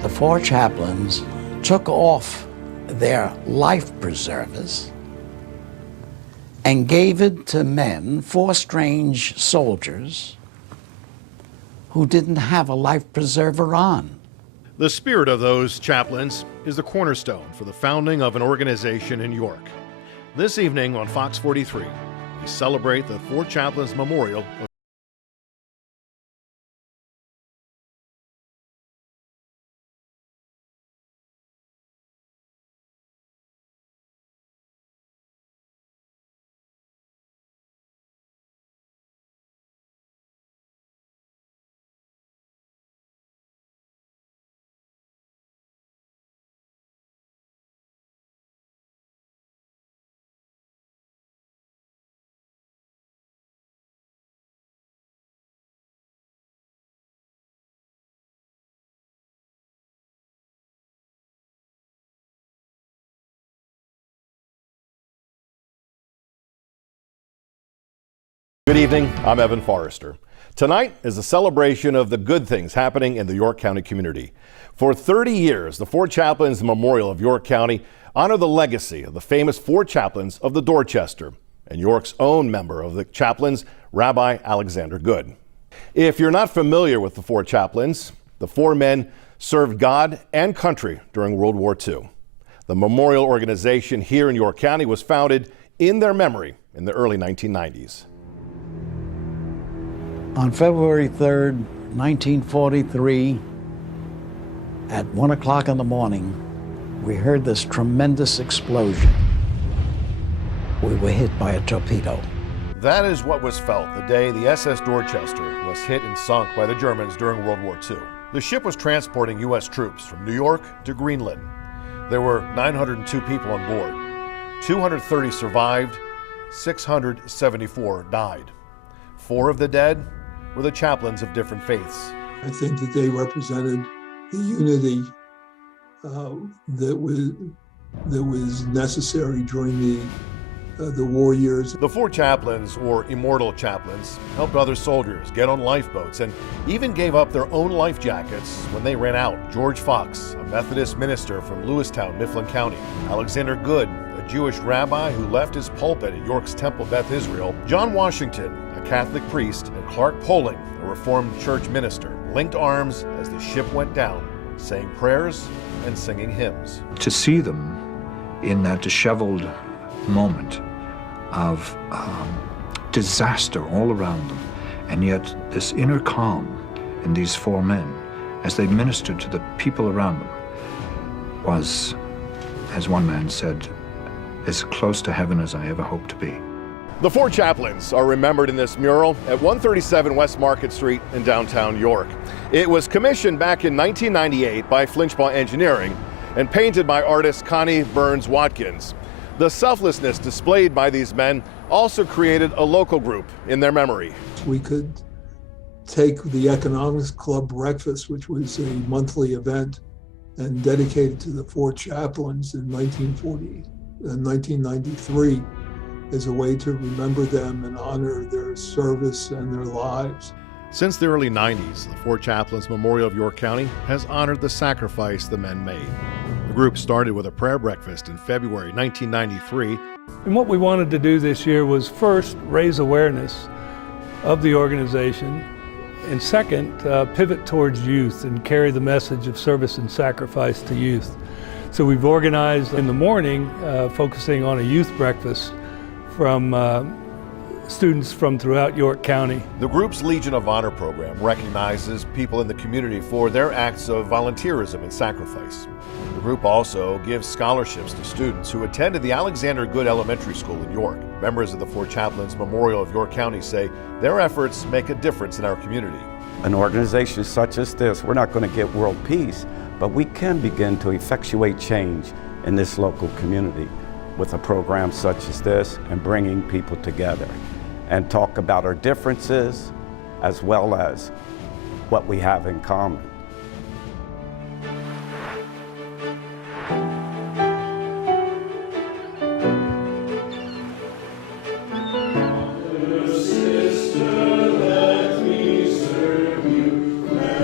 the Four Chaplains took off their life preservers and gave it to men, four strange soldiers, who didn't have a life preserver on. The spirit of those chaplains is the cornerstone for the founding of an organization in York. This evening on Fox 43, we celebrate the Four Chaplains Memorial. Good evening, I'm Evan Forrester. Tonight is a celebration of the good things happening in the York County community. For 30 years, the Four Chaplains Memorial of York County honor the legacy of the famous Four Chaplains of the Dorchester and York's own member of the chaplains, Rabbi Alexander Good. If you're not familiar with the Four Chaplains, the four men served God and country during World War II. The memorial organization here in York County was founded in their memory in the early 1990s. On February 3rd, 1943, at 1 o'clock in the morning, we heard this tremendous explosion. We were hit by a torpedo. That is what was felt the day the SS Dorchester was hit and sunk by the Germans during World War II. The ship was transporting U.S. troops from New York to Greenland. There were 902 people on board. 230 survived, 674 died. 4 of the dead were the chaplains of different faiths. I think that they represented the unity that was necessary during the war years. The Four Chaplains, or immortal chaplains, helped other soldiers get on lifeboats and even gave up their own life jackets when they ran out. George Fox, a Methodist minister from Lewistown, Mifflin County. Alexander Good, a Jewish rabbi who left his pulpit at York's Temple Beth Israel. John Washington, a Catholic priest, and Clark Poling, a Reformed church minister, linked arms as the ship went down, saying prayers and singing hymns. To see them in that disheveled moment of disaster all around them, and yet this inner calm in these four men as they ministered to the people around them was, as one man said, as close to heaven as I ever hoped to be. The Four Chaplains are remembered in this mural at 137 West Market Street in downtown York. It was commissioned back in 1998 by Flinchbaugh Engineering and painted by artist Connie Burns Watkins. The selflessness displayed by these men also created a local group in their memory. We could take the Economics Club breakfast, which was a monthly event, and dedicate it to the Four Chaplains in 1993 as a way to remember them and honor their service and their lives. Since the early 90s, the Four Chaplains Memorial of York County has honored the sacrifice the men made. The group started with a prayer breakfast in February 1993. And what we wanted to do this year was first raise awareness of the organization, and second, pivot towards youth and carry the message of service and sacrifice to youth. So we've organized in the morning, focusing on a youth breakfast from students from throughout York County. The group's Legion of Honor program recognizes people in the community for their acts of volunteerism and sacrifice. The group also gives scholarships to students who attended the Alexander Good Elementary School in York. Members of the Four Chaplains Memorial of York County say their efforts make a difference in our community. An organization such as this, we're not going to get world peace, but we can begin to effectuate change in this local community with a program such as this and bringing people together and talk about our differences as well as what we have in common.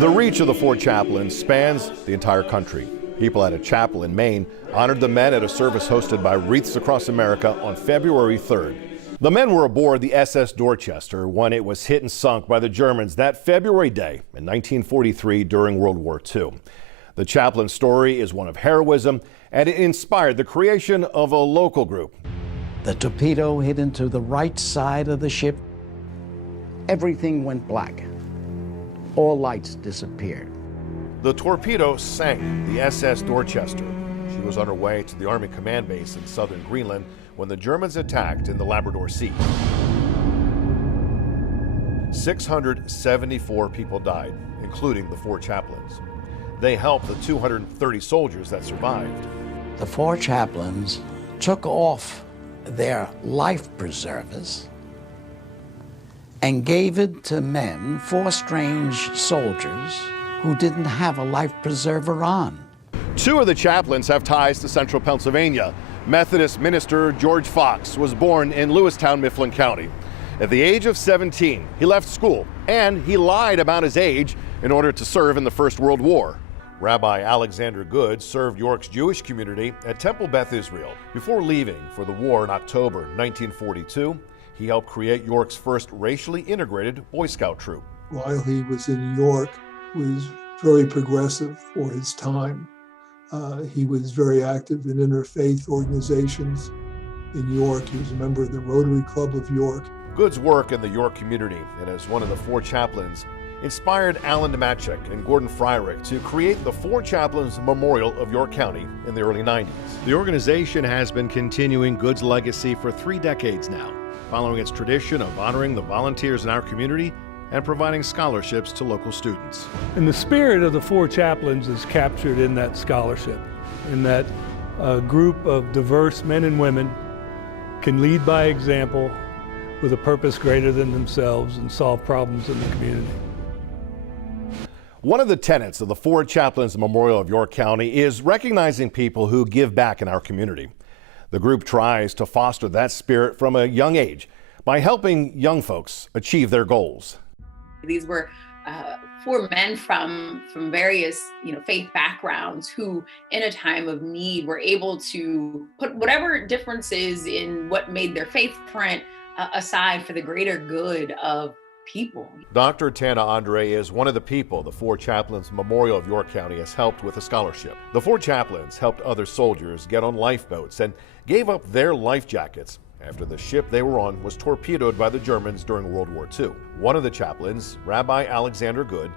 The reach of the Four Chaplains spans the entire country. People at a chapel in Maine honored the men at a service hosted by Wreaths Across America on February 3rd. The men were aboard the SS Dorchester when it was hit and sunk by the Germans that February day in 1943 during World War II. The chaplain's story is one of heroism, and it inspired the creation of a local group. The torpedo hit into the right side of the ship. Everything went black. All lights disappeared. The torpedo sank the SS Dorchester. She was on her way to the Army Command Base in southern Greenland when the Germans attacked in the Labrador Sea. 674 people died, including the Four Chaplains. They helped the 230 soldiers that survived. The Four Chaplains took off their life preservers and gave it to men, four strange soldiers, who didn't have a life preserver on. Two of the chaplains have ties to central Pennsylvania. Methodist minister George Fox was born in Lewistown, Mifflin County. At the age of 17, he left school, and he lied about his age in order to serve in the First World War. Rabbi Alexander Good served York's Jewish community at Temple Beth Israel. Before leaving for the war in October 1942, he helped create York's first racially integrated Boy Scout troop. While he was in York, was very progressive for his time. He was very active in interfaith organizations in York. He was a member of the Rotary Club of York. Good's work in the York community and as one of the Four Chaplains inspired Alan Nemachek and Gordon Fryrick to create the Four Chaplains Memorial of York County in the early 90s. The organization has been continuing Good's legacy for 3 decades now, following its tradition of honoring the volunteers in our community and providing scholarships to local students. And the spirit of the Four Chaplains is captured in that scholarship, in that group of diverse men and women can lead by example with a purpose greater than themselves and solve problems in the community. One of the tenets of the Four Chaplains Memorial of York County is recognizing people who give back in our community. The group tries to foster that spirit from a young age by helping young folks achieve their goals. These were 4 men from various, faith backgrounds who, in a time of need, were able to put whatever differences in what made their faith different aside for the greater good of people. Dr. Tana Andre is one of the people the Four Chaplains Memorial of York County has helped with a scholarship. The Four Chaplains helped other soldiers get on lifeboats and gave up their life jackets after the ship they were on was torpedoed by the Germans during World War II. One of the chaplains, Rabbi Alexander Good,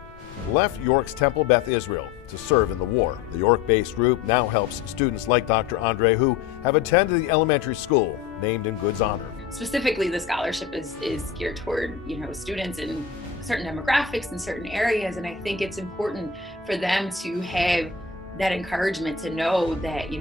left York's Temple Beth Israel to serve in the war. The York-based group now helps students like Dr. Andre who have attended the elementary school named in Good's honor. Specifically, the scholarship is geared toward, students in certain demographics in certain areas, and I think it's important for them to have that encouragement to know that,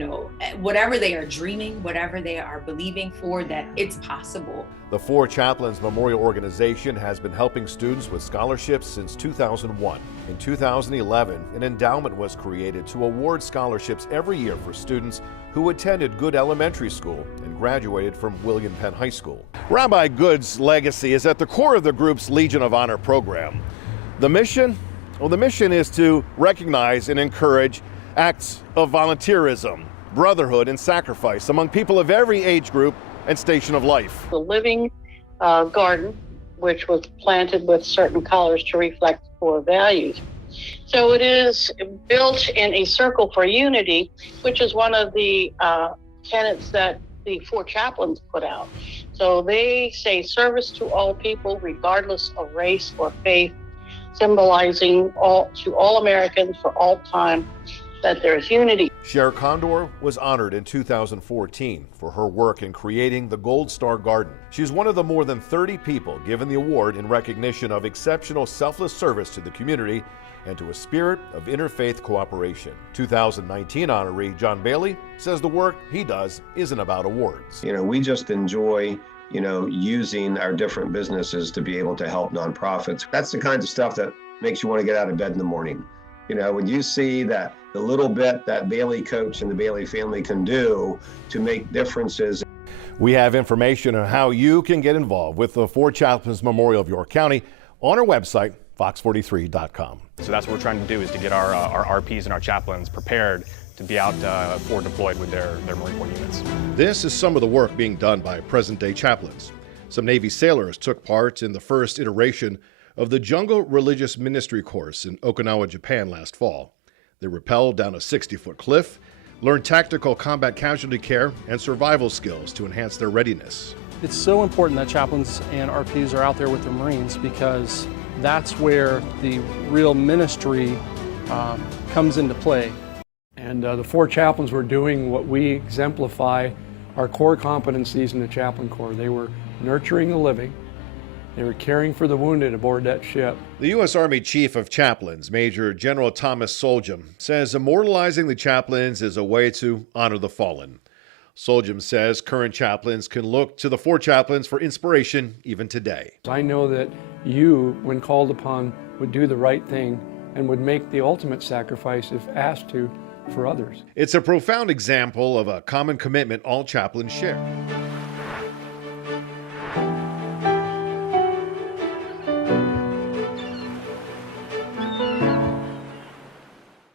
whatever they are dreaming, whatever they are believing for, that it's possible. The Four Chaplains Memorial Organization has been helping students with scholarships since 2001. In 2011, an endowment was created to award scholarships every year for students who attended Good Elementary School and graduated from William Penn High School. Rabbi Good's legacy is at the core of the group's Legion of Honor program. The mission? Well, the mission is to recognize and encourage acts of volunteerism, brotherhood, and sacrifice among people of every age group and station of life. The living garden, which was planted with certain colors to reflect core values. So it is built in a circle for unity, which is one of the tenets that the Four Chaplains put out. So they say service to all people, regardless of race or faith, symbolizing to all Americans for all time that there's unity. Cher Condor was honored in 2014 for her work in creating the Gold Star Garden. She's one of the more than 30 people given the award in recognition of exceptional selfless service to the community and to a spirit of interfaith cooperation. 2019 honoree John Bailey says the work he does isn't about awards. We just enjoy using our different businesses to be able to help nonprofits. That's the kinds of stuff that makes you want to get out of bed in the morning. When you see that the little bit that Bailey Coach and the Bailey family can do to make differences. We have information on how you can get involved with the Four Chaplains Memorial of York County on our website, FOX43.com. So that's what we're trying to do, is to get our RPs and our chaplains prepared to be out forward deployed with their Marine Corps units. This is some of the work being done by present-day chaplains. Some Navy sailors took part in the first iteration of the Jungle Religious Ministry course in Okinawa, Japan last fall. They rappelled down a 60-foot cliff, learned tactical combat casualty care and survival skills to enhance their readiness. It's so important that chaplains and RPs are out there with the Marines, because that's where the real ministry comes into play. And the Four Chaplains were doing what we exemplify our core competencies in the Chaplain Corps. They were nurturing the living. They were caring for the wounded aboard that ship. The U.S. Army Chief of Chaplains, Major General Thomas Soljum, says immortalizing the chaplains is a way to honor the fallen. Soljum says current chaplains can look to the Four Chaplains for inspiration even today. I know that you, when called upon, would do the right thing and would make the ultimate sacrifice if asked to for others. It's a profound example of a common commitment all chaplains share.